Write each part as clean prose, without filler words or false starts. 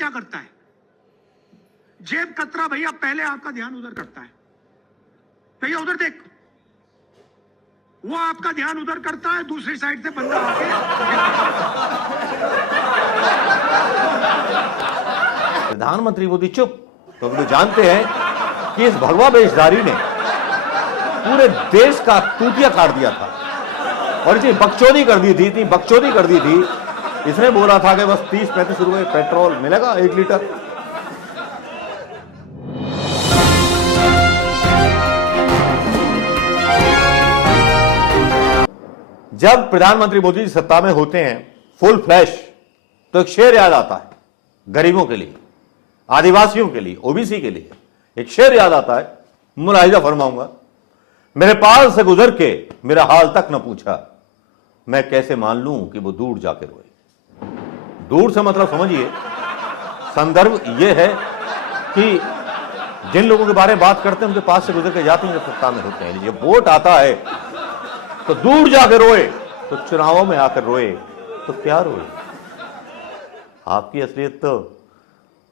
क्या करता है? जेब कतरा भैया पहले आपका ध्यान उधर करता है। भैया उधर देख, वो आपका ध्यान उधर करता है, दूसरी साइड से बंदा आके प्रधानमंत्री मोदी चुप, क्योंकि वो जानते हैं कि इस भगवा वेशधारी ने पूरे देश का तूतिया काट दिया था और इतनी बकचोदी कर दी थी, इतनी बकचोदी कर दी थी। इसने बोला था कि बस 30-35 रुपए पेट्रोल मिलेगा 1 लीटर। जब प्रधानमंत्री मोदी जी सत्ता में होते हैं फुल फ्लैश, तो एक शेर याद आता है गरीबों के लिए, आदिवासियों के लिए, ओबीसी के लिए। एक शेर याद आता है, मुलाहिजा फरमाऊंगा। मेरे पास से गुजर के मेरा हाल तक न पूछा, मैं कैसे मान लूं कि वो दूर जाके रोए। दूर से मतलब समझिए, संदर्भ यह है कि जिन लोगों के बारे में बात करते हैं उनके पास से गुजर के जाते हैं, जब सत्ता में होते हैं। जब वोट आता है तो दूर जाकर रोए, तो चुनावों में आकर रोए तो क्या रोए। आपकी असलियत तो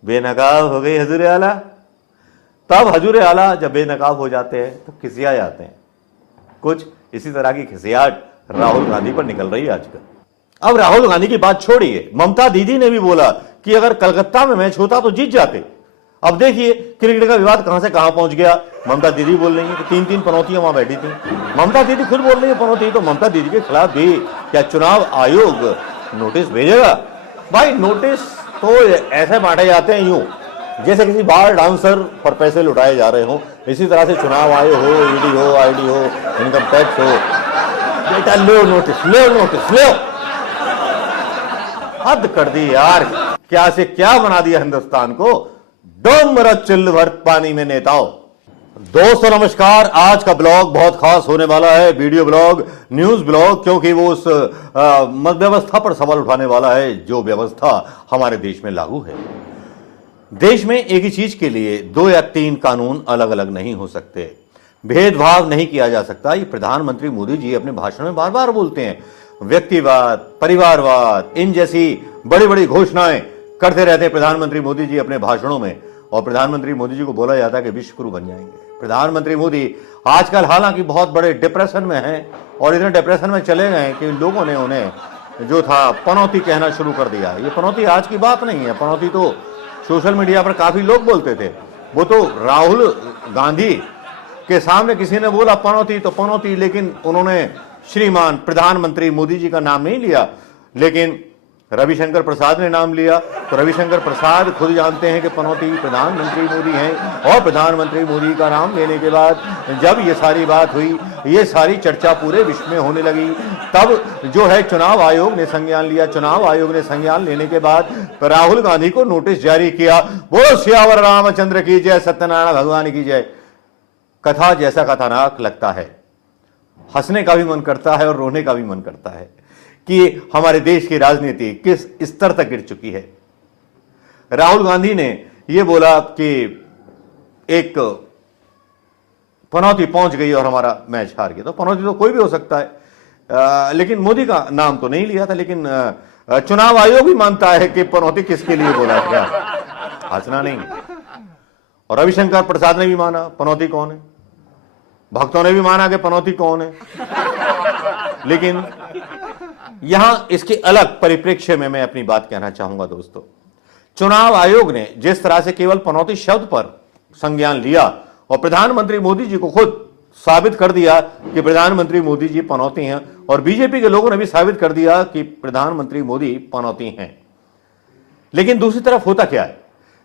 बेनकाब हो गई हजूर आला। तब हजूर आला जब बेनकाब हो जाते हैं तो खिसिया जाते हैं। कुछ इसी तरह की खिसियाट राहुल गांधी पर निकल रही है आजकल। अब राहुल गांधी की बात छोड़िए, ममता दीदी ने भी बोला कि अगर कलकत्ता में मैच होता तो जीत जाते। अब देखिए क्रिकेट का विवाद कहां से कहां पहुंच गया। ममता दीदी बोल रही है कि 3-3 पनौतियां वहां बैठी थी। ममता दीदी खुद बोल रही है पनौती, तो ममता दीदी के खिलाफ भी क्या चुनाव आयोग नोटिस भेजेगा? भाई नोटिस तो ऐसे बांटे जाते हैं यूं जैसे किसी बार डांसर पर पैसे लुटाए जा रहे हो। इसी तरह से चुनाव आयोग हो, ईडी हो, आईडी हो, इनकम टैक्स हो, बेटा लो नोटिस, लो नोटिस, लो। हद कर दी यार, क्या से क्या बना दिया हिंदुस्तान को। डोमरा चिल्ल भर पानी में नेताओं। दोस्तों नमस्कार, आज का ब्लॉग बहुत खास होने वाला है, वीडियो ब्लॉग, न्यूज ब्लॉग, क्योंकि वो उस व्यवस्था पर सवाल उठाने वाला है जो व्यवस्था हमारे देश में लागू है। देश में एक ही चीज के लिए 2 या 3 कानून अलग अलग नहीं हो सकते, भेदभाव नहीं किया जा सकता। ये प्रधानमंत्री मोदी जी अपने भाषण में बार बार बोलते हैं। व्यक्तिवाद, परिवारवाद, इन जैसी बड़ी बड़ी घोषणाएं करते रहते हैं प्रधानमंत्री मोदी जी अपने भाषणों में। और प्रधानमंत्री मोदी जी को बोला जाता है कि विश्व गुरु बन जाएंगे। प्रधानमंत्री मोदी आजकल हालांकि बहुत बड़े डिप्रेशन में हैं और इतने डिप्रेशन में चले गए कि लोगों ने उन्हें जो था पनौती कहना शुरू कर दिया। ये पनौती आज की बात नहीं है, पनौती तो सोशल मीडिया पर काफी लोग बोलते थे। वो तो राहुल गांधी के सामने किसी ने बोला पनौती तो पनौती, लेकिन उन्होंने श्रीमान प्रधानमंत्री मोदी जी का नाम नहीं लिया, लेकिन रविशंकर प्रसाद ने नाम लिया। तो रविशंकर प्रसाद खुद जानते हैं कि पनौती प्रधानमंत्री मोदी हैं, और प्रधानमंत्री मोदी का नाम लेने के बाद जब ये सारी बात हुई, ये सारी चर्चा पूरे विश्व में होने लगी, तब जो है चुनाव आयोग ने संज्ञान लिया। चुनाव आयोग ने संज्ञान लेने के बाद राहुल गांधी को नोटिस जारी किया। बोलो सियावर रामचंद्र की जय, सत्यनारायण भगवान की जय। कथा जैसा कथानक लगता है, हंसने का भी मन करता है और रोने का भी मन करता है कि हमारे देश की राजनीति किस स्तर तक गिर चुकी है। राहुल गांधी ने यह बोला कि एक पनौती पहुंच गई और हमारा मैच हार गया। तो पनौती तो कोई भी हो सकता है, लेकिन मोदी का नाम तो नहीं लिया था। लेकिन चुनाव आयोग भी मानता है कि पनौती किसके लिए बोला गया, हंसना नहीं। और रविशंकर प्रसाद ने भी माना पनौती कौन है, भक्तों ने भी माना कि पनौती कौन है। लेकिन यहां इसके अलग परिप्रेक्ष्य में मैं अपनी बात कहना चाहूंगा। दोस्तों, चुनाव आयोग ने जिस तरह से केवल पनौती शब्द पर संज्ञान लिया और प्रधानमंत्री मोदी जी को खुद साबित कर दिया कि प्रधानमंत्री मोदी जी पनौती हैं, और बीजेपी के लोगों ने भी साबित कर दिया कि प्रधानमंत्री मोदी पनौती हैं। लेकिन दूसरी तरफ होता क्या है,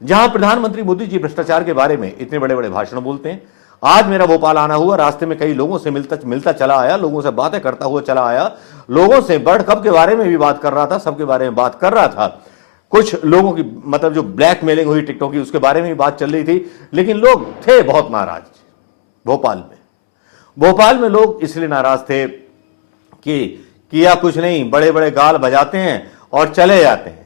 जहां प्रधानमंत्री मोदी जी भ्रष्टाचार के बारे में इतने बड़े बड़े भाषण बोलते हैं। आज मेरा भोपाल आना हुआ, रास्ते में कई लोगों से मिलता चला आया, लोगों से बातें करता हुआ चला आया, लोगों से वर्ल्ड कप के बारे में भी बात कर रहा था, सबके बारे में बात कर रहा था। कुछ लोगों की मतलब जो ब्लैकमेलिंग हुई टिकटॉक की, उसके बारे में भी बात चल रही थी। लेकिन लोग थे बहुत नाराज भोपाल में लोग इसलिए नाराज थे कि किया कुछ नहीं, बड़े बड़े गाल बजाते हैं और चले जाते हैं।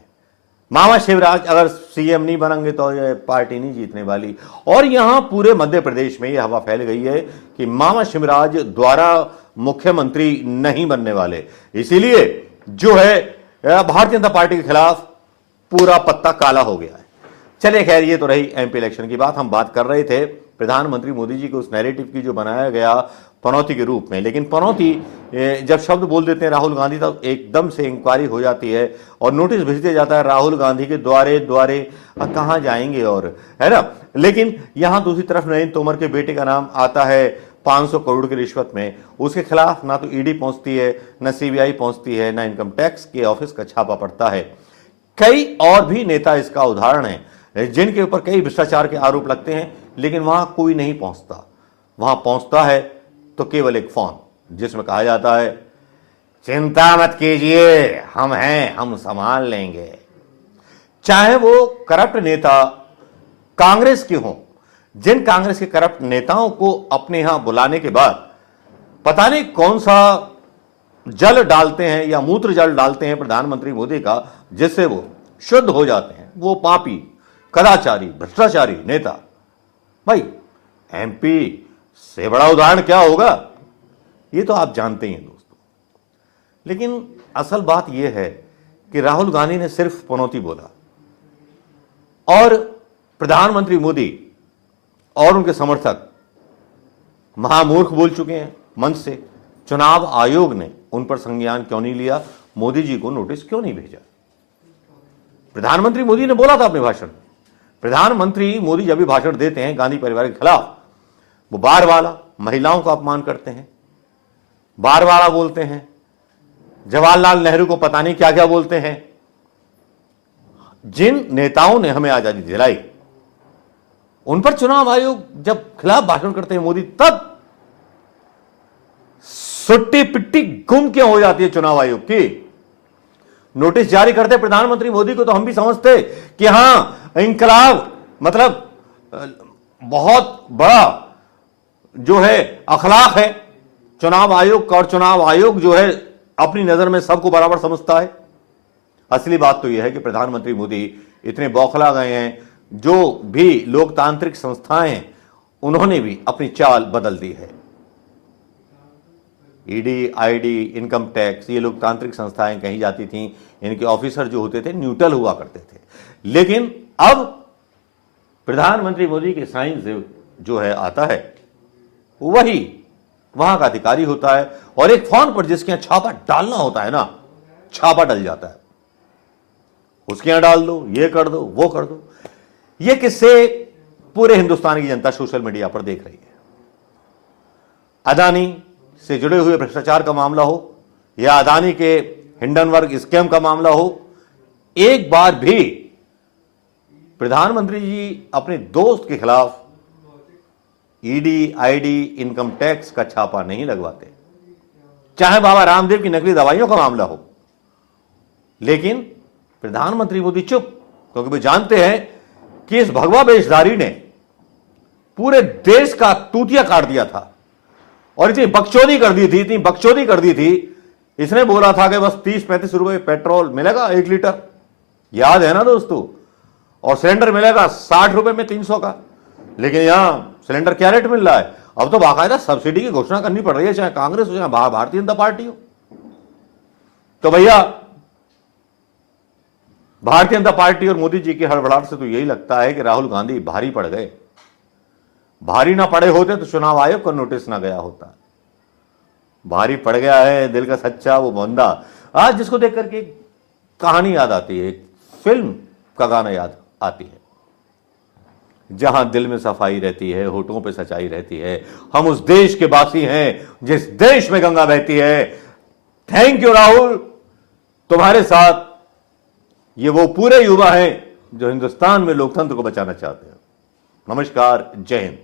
मामा शिवराज अगर सीएम नहीं बनेंगे तो ये पार्टी नहीं जीतने वाली। और यहां पूरे मध्य प्रदेश में ये हवा फैल गई है कि मामा शिवराज द्वारा मुख्यमंत्री नहीं बनने वाले। इसीलिए जो है भारतीय जनता पार्टी के खिलाफ पूरा पत्ता काला हो गया है। चलिए खैर, ये तो रही एमपी इलेक्शन की बात। हम बात कर रहे थे प्रधानमंत्री मोदी जी के उस नैरेटिव की जो बनाया गया पनौती के रूप में। लेकिन पनौती जब शब्द बोल देते हैं राहुल गांधी, तब एकदम से इंक्वायरी हो जाती है और नोटिस भेज दिया जाता है राहुल गांधी के द्वारे द्वारे कहां जाएंगे, और है ना। लेकिन यहां दूसरी तरफ नरेंद्र तोमर के बेटे का नाम आता है 500 करोड़ की रिश्वत में। उसके खिलाफ ना तो ईडी पहुंचती है, ना सीबीआई पहुंचती है, ना इनकम टैक्स के ऑफिस का छापा पड़ता है। कई और भी नेता इसका उदाहरण है जिनके ऊपर कई भ्रष्टाचार के आरोप लगते हैं, लेकिन वहां कोई नहीं पहुंचता। वहां पहुंचता है तो केवल एक फॉर्म जिसमें कहा जाता है चिंता मत कीजिए, हम हैं, हम संभाल लेंगे। चाहे वो करप्ट नेता कांग्रेस के हों, जिन कांग्रेस के करप्ट नेताओं को अपने यहां बुलाने के बाद पता नहीं कौन सा जल डालते हैं या मूत्र जल डालते हैं प्रधानमंत्री मोदी का, जिससे वो शुद्ध हो जाते हैं, वो पापी, कदाचारी, भ्रष्टाचारी नेता। भाई एमपी से बड़ा उदाहरण क्या होगा, ये तो आप जानते ही हैं दोस्तों। लेकिन असल बात यह है कि राहुल गांधी ने सिर्फ पनौती बोला और प्रधानमंत्री मोदी और उनके समर्थक महामूर्ख बोल चुके हैं मंच से। चुनाव आयोग ने उन पर संज्ञान क्यों नहीं लिया, मोदी जी को नोटिस क्यों नहीं भेजा। प्रधानमंत्री मोदी ने बोला था अपने भाषण में। प्रधानमंत्री मोदी जब भी भाषण देते हैं गांधी परिवार के खिलाफ, वो बार वाला महिलाओं का अपमान करते हैं, बार वाला बोलते हैं, जवाहरलाल नेहरू को पता नहीं क्या क्या बोलते हैं। जिन नेताओं ने हमें आजादी दिलाई, उन पर चुनाव आयोग जब खिलाफ भाषण करते हैं मोदी, तब सुट्टी पिट्टी गुम क्यों हो जाती है चुनाव आयोग की। नोटिस जारी करते प्रधानमंत्री मोदी को तो हम भी समझते कि हां इंकलाब, मतलब बहुत बड़ा जो है अखलाक है चुनाव आयोग का, और चुनाव आयोग जो है अपनी नजर में सबको बराबर समझता है। असली बात तो यह है कि प्रधानमंत्री मोदी इतने बौखला गए हैं, जो भी लोकतांत्रिक संस्थाएं हैं उन्होंने भी अपनी चाल बदल दी है। ईडी, आईडी, इनकम टैक्स, ये लोकतांत्रिक संस्थाएं कही जाती थीं, इनके ऑफिसर जो होते थे न्यूट्रल हुआ करते थे। लेकिन अब प्रधानमंत्री मोदी के साइन से जो है आता है, वही वहां का अधिकारी होता है, और एक फोन पर जिसके यहां छापा डालना होता है ना, छापा डल जाता है। उसके यहां डाल दो, ये कर दो, वो कर दो। ये किस्से पूरे हिंदुस्तान की जनता सोशल मीडिया पर देख रही है। अदानी से जुड़े हुए भ्रष्टाचार का मामला हो या अदानी के हिंडनबर्ग स्कैम का मामला हो, एक बार भी प्रधानमंत्री जी अपने दोस्त के खिलाफ ईडी, आईडी, इनकम टैक्स का छापा नहीं लगवाते। चाहे बाबा रामदेव की नकली दवाइयों का मामला हो, लेकिन प्रधानमंत्री मोदी चुप, क्योंकि वे जानते हैं कि इस भगवा वेशधारी ने पूरे देश का तूतिया काट दिया था और इतनी बकचोदी कर दी थी, इतनी बकचोदी कर दी थी। इसने बोला था कि बस 30-35 रुपए पेट्रोल मिलेगा 1 लीटर, याद है ना दोस्तों, और सिलेंडर मिलेगा 60 रुपए में 300 का। लेकिन यहां सिलेंडर क्या रेट मिल रहा है, अब तो बाकायदा सब्सिडी की घोषणा करनी पड़ रही है, चाहे कांग्रेस हो चाहे भारतीय जनता पार्टी हो। तो भैया भारतीय जनता पार्टी और मोदी जी की हड़बड़ाहट से तो यही लगता है कि राहुल गांधी भारी पड़ गए। भारी ना पड़े होते तो चुनाव आयोग को नोटिस ना गया होता। भारी पड़ गया है दिल का सच्चा वो बंदा। आज जिसको देख करके कहानी याद आती है, एक फिल्म का गाना याद आती है, जहां दिल में सफाई रहती है, होठों पे सच्चाई रहती है, हम उस देश के वासी हैं जिस देश में गंगा बहती है। थैंक यू राहुल, तुम्हारे साथ ये वो पूरे युवा हैं जो हिंदुस्तान में लोकतंत्र को बचाना चाहते हैं। नमस्कार, जय हिंद।